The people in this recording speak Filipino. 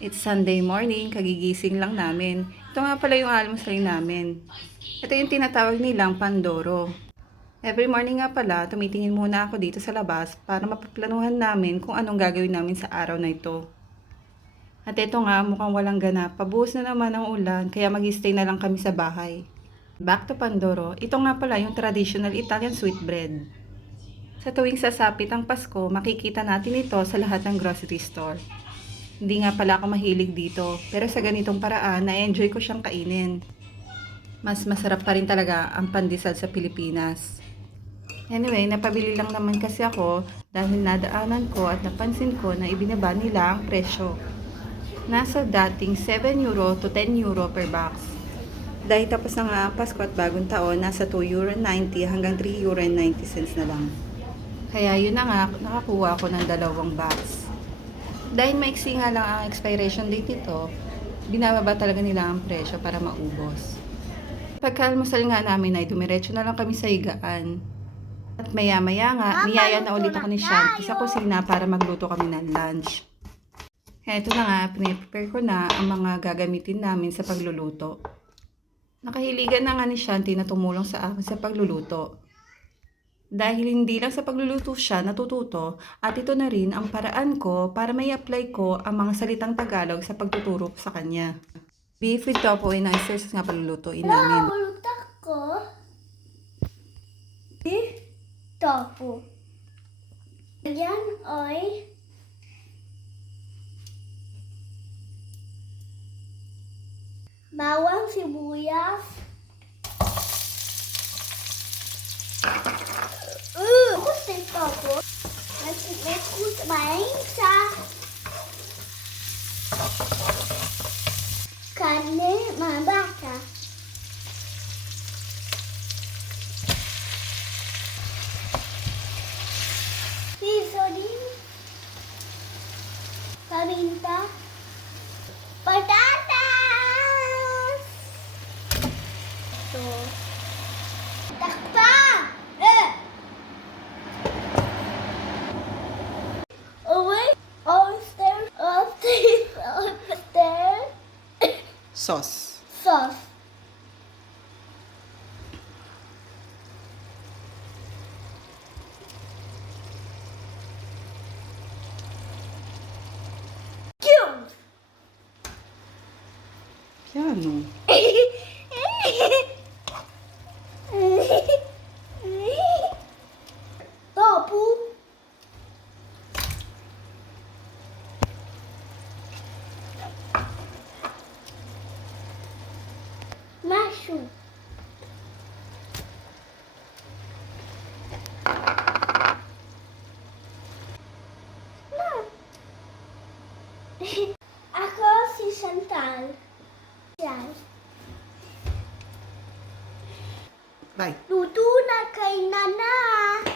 It's Sunday morning, kagigising lang namin. Ito nga pala yung almusal namin. Ito yung tinatawag nilang pandoro. Every morning nga pala, tumitingin muna ako dito sa labas para mapaplanuhan namin kung anong gagawin namin sa araw na ito. At ito nga, mukhang walang ganap. Pabuhos na naman ang ulan, kaya mag-stay na lang kami sa bahay. Back to pandoro, ito nga pala yung traditional Italian sweetbread. Sa tuwing sasapit ang Pasko, makikita natin ito sa lahat ng grocery store. Hindi nga pala ako mahilig dito, pero sa ganitong paraan, na-enjoy ko siyang kainin. Mas masarap pa rin talaga ang pandesal sa Pilipinas. Anyway, napabili lang naman kasi ako dahil nadaanan ko at napansin ko na ibinaba nila ang presyo. Nasa dating 7 euro to 10 euro per box. Dahil tapos na nga ang Pasko at bagong taon, nasa 2.90 euro hanggang 3.90 euro na lang. Kaya yun na nga, nakakuha ako ng 2 box. Dahil maiksi nga lang ang expiration date nito, binababa talaga nila ang presyo para maubos. Pagkalmusal nga namin ay dumiretso na lang kami sa higaan. At maya-maya nga, niyaya na ulit ako ni Shanti sa kusina para magluto kami ng lunch. Eto na nga, prepare ko na ang mga gagamitin namin sa pagluluto. Nakahiligan na nga ni Shanti na tumulong sa akin sa pagluluto. Dahil hindi lang sa pagluluto siya natututo at ito na rin ang paraan ko para may apply ko ang mga salitang Tagalog sa pagtuturo ko sa kanya. Beef with tofu and oysters nga palulutuin namin. Lulutak ko. Beef tofu. Yan ay bawang sibuyas. Gusto tofu. Let's put sa karne mga bata. Seasoning, paminta, patatas. So, takpan! Oyster Sauce. sauce. Cubes. Piano. Tofu. Mushroom. Ako si Chantal. Yan. Bye. Luto na kay Nana.